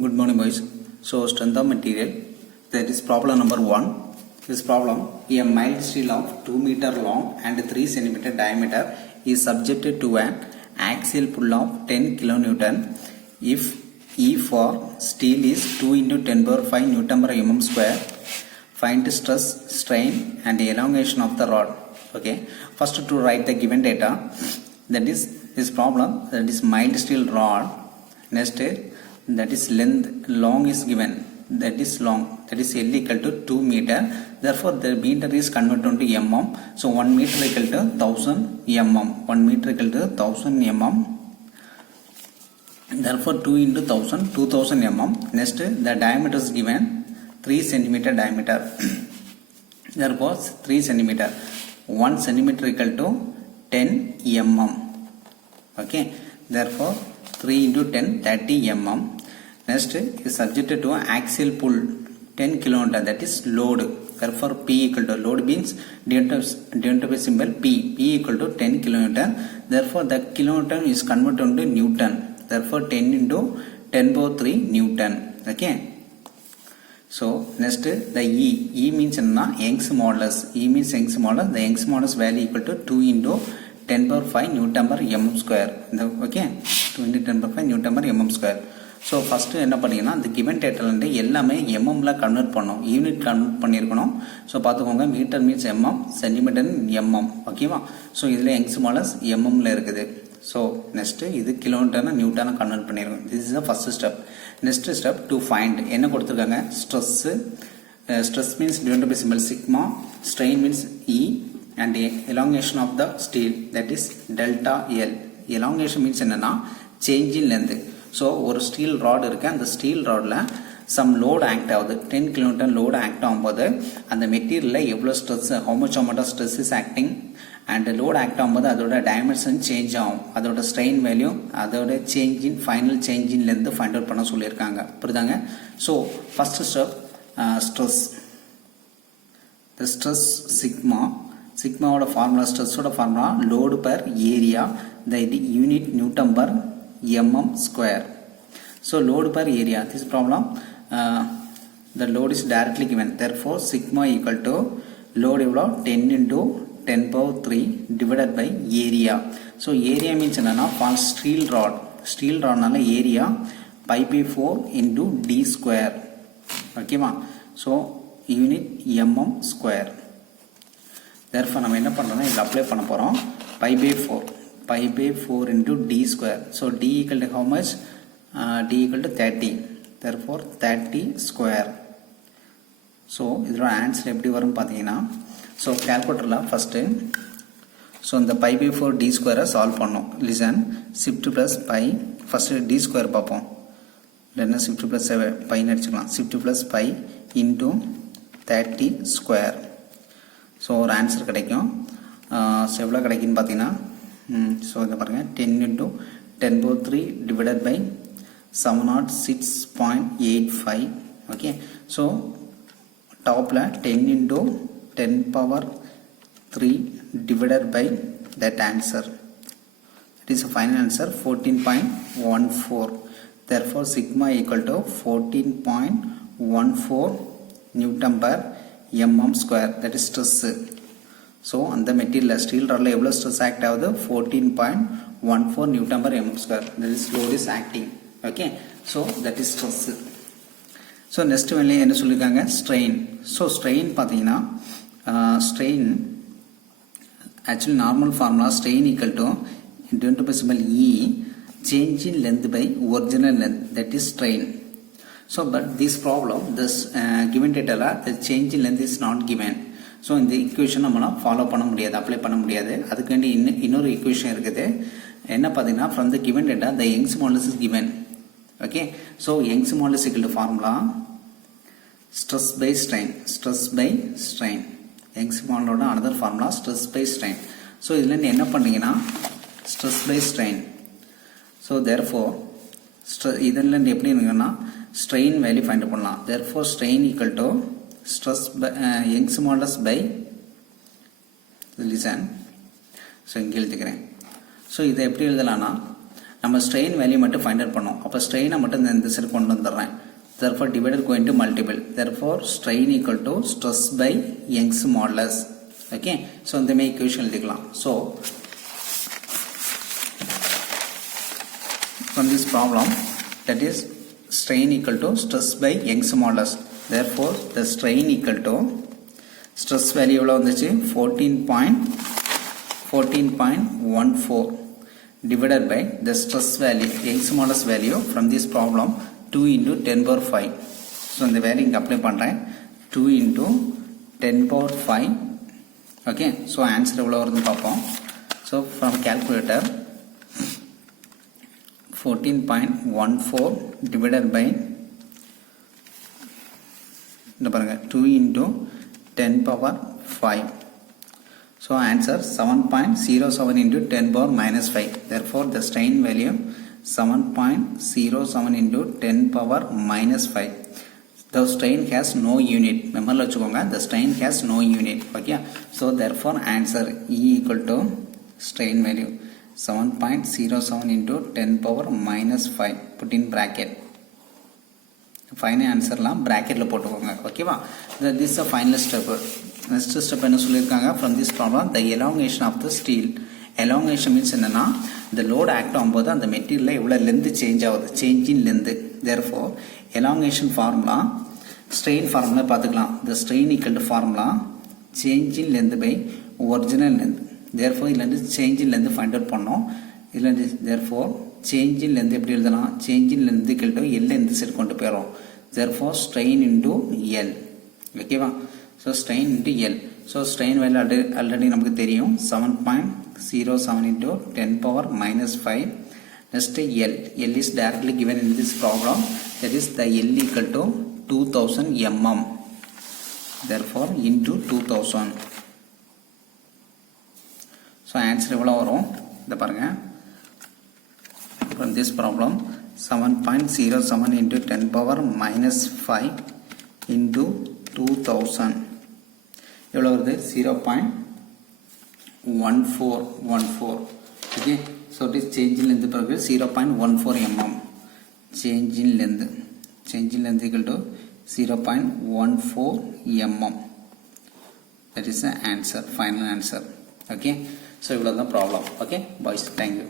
Good morning, boys. So, strength of material, that is problem number 1. This problem, a mild steel of 2 meter long and 3 centimeter diameter is subjected to an axial pull of 10 kilonewton if E for steel is 2 into 10 power 5 Newton per mm square. Find stress, strain and elongation of the rod. Okay, first to write the given data, that is this problem, that is mild steel rod. Next, that is length, long is given, that is long, that is L equal to 2 meter. Therefore the meter is converted to mm. So 1 meter equal to 1000 mm. 1 meter equal to 1000 mm. Therefore 2 into 1000, 2000 mm. Next, the diameter is given 3 centimeter diameter. Therefore 3 centimeter. 1 centimeter equal to 10 mm. Okay. Therefore 3 into 10, 30 mm. Next is subjected to axial pull 10 kN, that is load. Therefore P equal to, load means divided by symbol P. P equal to 10 kN. Therefore the kilonewton is converted into Newton. Therefore 10 into 10 power 3 Newton. Okay. So next the E means Young's modulus. E means Young's modulus. The Young's modulus value equal to 2 into 10 power 5 Newton per mm square. Okay, 2 into 10 power 5 Newton per mm square. So first என்ன பண்ணீங்கன்னா the given data எல்லாமே mm ல convert பண்ணோம், unit convert பண்ணியிருக்கணும். So பார்த்துக்கோங்க, metre means mm, centimetre mm. ஓகேவா? So இதில் Young's models mm ல இருக்குது. ஸோ நெக்ஸ்ட் இது கிலோமீட்டர்னா நியூட்டனை கன்வெர்ட் பண்ணியிருக்கோம். This is the first step. Next step to find என்ன கொடுத்துருக்காங்க, stress. Stress means divided by simple sigma, strain means E and elongation of the steel, that is delta L. elongation means என்னன்னா change in length. So ஒரு steel rod இருக்கு, அந்த steel ராடில் some load act ஆகுது, 10 kilometre load act ஆகும்போது அந்த மெட்டீரியலில் எவ்வளோ stress, how much amount of stress is acting and load act ஆகும்போது அதோட டைமென்ஷன் சேஞ்ச் ஆகும், அதோட ஸ்ட்ரெயின் வேல்யூ, அதோட change in final change in length find out பண்ண சொல்லியிருக்காங்க. புரியுதாங்க? So first step stress. The stress sigma. சிக்மாவோட ஃபார்முலா, ஸ்ட்ரெஸ்ஸோட formula load per area, the unit Newton per mm square. So load per area, this problem the load is directly given. Therefore sigma equal to load equal 10 into 10 power 3 divided by area. So area means என்னன்னா for steel rod, steel rod நால area pi by 4 into d square. ஓகேவா? So unit mm square. Therefore நம்ம என்ன பண்றோம்னா இத அப்ளை பண்ண போறோம். pi by 4 into d square. So d equal to how much? D equal to 30. Therefore 30 square. So இதோட answer எப்படி வரும் பார்த்தீங்கன்னா, ஸோ கேல்குலேட்டரில் ஃபஸ்ட்டு ஸோ இந்த pi by 4 d ஸ்கொயரை சால்வ் பண்ணோம். Listen, shift plus pi, first d square பார்ப்போம், இல்லைன்னா ஷிஃப்ட் ப்ளஸ் பைன்னு அடிச்சுக்கலாம். Shift plus pi into 30 square. So ஒரு ஆன்சர் கிடைக்கும். ஸோ எவ்வளோ கிடைக்குன்னு பார்த்தீங்கன்னா, ஸோ இதை பாருங்கள், 10 into 10 power 3 divided by 706.85. ஓகே, ஸோ டாப்பில் 10 into 10 power 3 divided by that answer. It is a final answer 14.14. Therefore sigma equal to 14.14 Newton per mm square. That is stress. So அந்த material steel ராடில் எவ்வளோ ஸ்ட்ரெஸ் ஆக்ட் ஆகுது, 14.14 newton per mm square. That is load is acting. Okay, so that is stress. So next வேலையை என்ன சொல்லியிருக்காங்க, strain. So strain பார்த்தீங்கன்னா, strain actually normal formula strain equal to divided by simple E change in length by original length, that is strain. So but this problem this given டேட்டால the change in length is not given. So இந்த ஈக்குவேஷன் நம்மளால் ஃபாலோ பண்ண முடியாது, அப்ளை பண்ண முடியாது. அதுக்காண்டி இன்னொரு ஈக்குவேஷன் இருக்குது. என்ன பார்த்தீங்கன்னா, from the given data the Young's models is given. Okay, so Young's models equal to formula stress by strain. Stress by strain Young's மாடலோட another formula stress by strain. So இதில் என்ன பண்ணீங்கன்னா stress by strain. So therefore இதில் எப்படி இருக்குன்னா strain value find பண்ணலாம். Therefore strain equal to stress by Young's modulus by, listen, so இங்கே எழுதிக்கிறேன். ஸோ இதை எப்படி எழுதலாம்னா நம்ம strain value மட்டும் find out பண்ணோம். அப்போ strain மட்டும் இந்த side கொண்டு வந்துடுறேன். Therefore divided going to multiple. Therefore strain equal to stress by Young's modulus. Okay, so இந்த மாதிரி equation எழுதிக்கலாம். So from this problem, that is strain equal to stress by Young's modulus. Therefore the strain equal to stress value எவ்வளவு வந்துச்சு 14.14 divided by the stress value Young's modulus value from this problem 2 into 10 power 5. So இந்த value இங்க apply பண்றேன் 2 into 10 power 5. Okay, so answer எவ்வளவு வருதுன்னு பார்ப்போம். So from calculator 14.14 divided by இந்த பாருங்க 2 into 10 power 5. So answer 7.07 into 10 power minus 5. Therefore the strain value 7.07 into 10 power minus 5. The strain has no unit. Remember the strain has no unit. Okay. So therefore answer E equal to strain value 7.07 into 10 power minus 5. Put in bracket. Final answer la bracket la போட்டுக்கோங்க. ஓகேவா? This is the final step. Next step என்ன சொல்லிருக்காங்க? From this problem the elongation of the steel. Elongation means என்னன்னா the load act ஆகும்போது அந்த மெட்டீரியல்ல எவ்வளவு length change ஆகுது, change in length. Therefore elongation formula strain formula பார்த்துக்கலாம். The strain equal to formula change in length by original length. Therefore இதுல இருந்து change in length find out பண்ணோம். இதுல இருந்து therefore change in length எப்படி எழுதலாம்? change in length equal to L இந்த சைடு கொண்டு போறோம். Therefore strain into L. ஓகேவா? So strain into L. So strain value already நமக்கு தெரியும் 7.07 into 10 power minus 5. Next L. L is directly given in this problem. That is the L equal to 2000 mm. Therefore into 2000. So answer எவ்வளவு வரும்? இத பாருங்க. From this problem 7.07 into 10 power minus 5 into 2000 எவ்வளவு வருது 0.1414. okay, so it is change in length பிறகு 0.14 mm change in length equal to 0.14 mm. that is the answer, final answer. okay, so இவ்வளவுதான் problem. okay boys, thank you.